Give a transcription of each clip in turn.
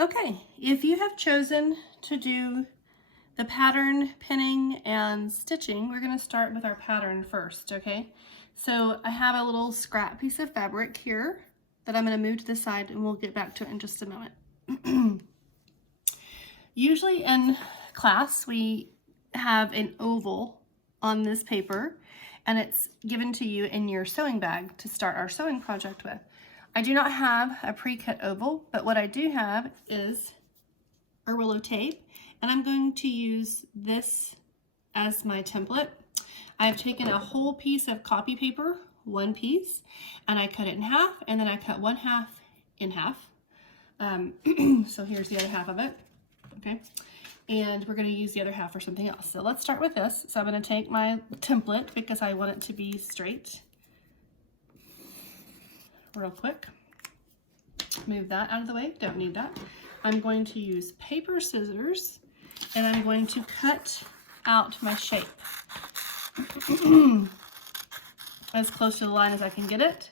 Okay, if you have chosen to do the pattern pinning and stitching, we're going to start with our pattern first, okay? So I have a little scrap piece of fabric here that I'm going to move to the side, and we'll get back to it in just a moment. Usually in class we have an oval on this paper, and it's given to you in your sewing bag to start our sewing project with. I do not have a pre-cut oval, but what I do have is a roll of tape, and I'm going to use this as my template. I've taken a whole piece of copy paper, one piece, and I cut it in half, and then I cut one half in half. So here's the other half of it, okay? And we're going to use the other half for something else. So let's start with this. So I'm going to take my template because I want it to be straight. Real quick. Move that out of the way. Don't need that. I'm going to use paper scissors, and I'm going to cut out my shape as close to the line as I can get it.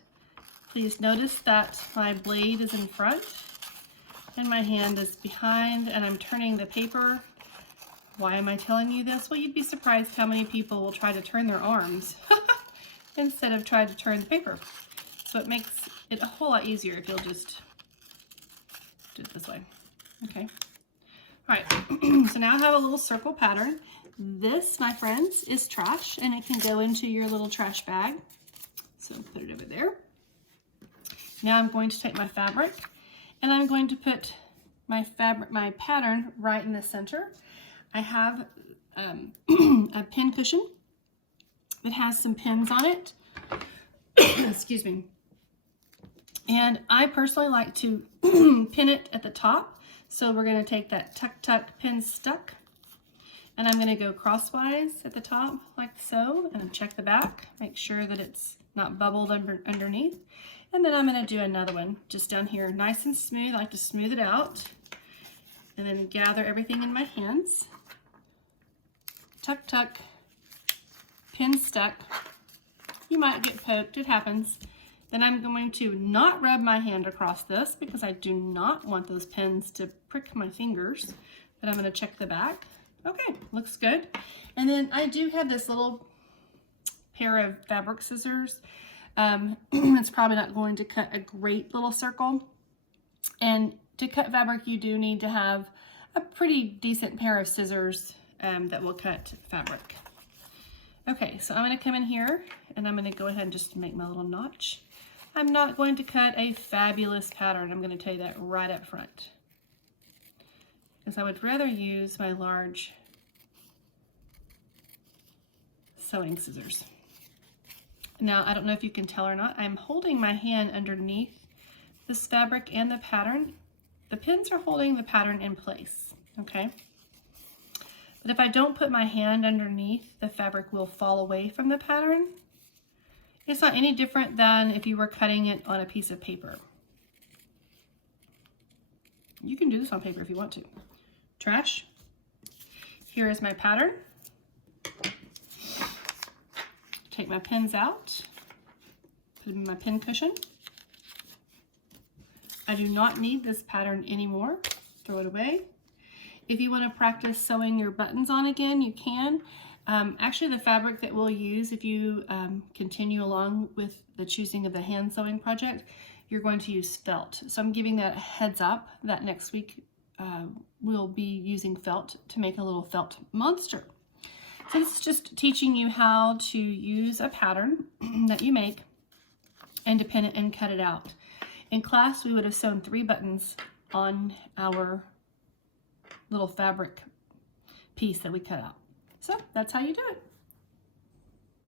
Please notice that my blade is in front and my hand is behind, and I'm turning the paper. Why am I telling you this? Well, you'd be surprised how many people will try to turn their arms instead of try to turn the paper. So it makes it a whole lot easier if you'll just do it this way. Okay. All right. So now I have a little circle pattern. This, my friends, is trash, and it can go into your little trash bag. So put it over there. Now I'm going to take my fabric, and I'm going to put my pattern right in the center. I have a pin cushion that has some pins on it. Excuse me. And I personally like to pin it at the top. So we're going to take that tuck pin stuck, and I'm going to go crosswise at the top like so, and check the back, make sure that it's not bubbled underneath. And then I'm going to do another one just down here, nice and smooth. I like to smooth it out and then gather everything in my hands. Tuck, pin stuck. You might get poked, it happens. Then I'm going to not rub my hand across this because I do not want those pins to prick my fingers. But I'm going to check the back. Okay, looks good. And then I do have this little pair of fabric scissors. It's probably not going to cut a great little circle. And to cut fabric, you do need to have a pretty decent pair of scissors that will cut fabric. Okay, so I'm going to come in here, and I'm going to go ahead and just make my little notch. I'm not going to cut a fabulous pattern. I'm going to tell you that right up front, because I would rather use my large sewing scissors. Now, I don't know if you can tell or not, I'm holding my hand underneath this fabric and the pattern. The pins are holding the pattern in place, okay? But if I don't put my hand underneath, the fabric will fall away from the pattern. It's not any different than if you were cutting it on a piece of paper. You can do this on paper if you want to. Trash. Here is my pattern. Take my pins out, put them in my pin cushion. I do not need this pattern anymore. Throw it away. If you want to practice sewing your buttons on again, you can. Actually, the fabric that we'll use if you continue along with the choosing of the hand sewing project, you're going to use felt. So I'm giving that a heads up that next week we'll be using felt to make a little felt monster. So this is just teaching you how to use a pattern that you make and to pin it and cut it out. In class, we would have sewn 3 buttons on our little fabric piece that we cut out. So that's how you do it.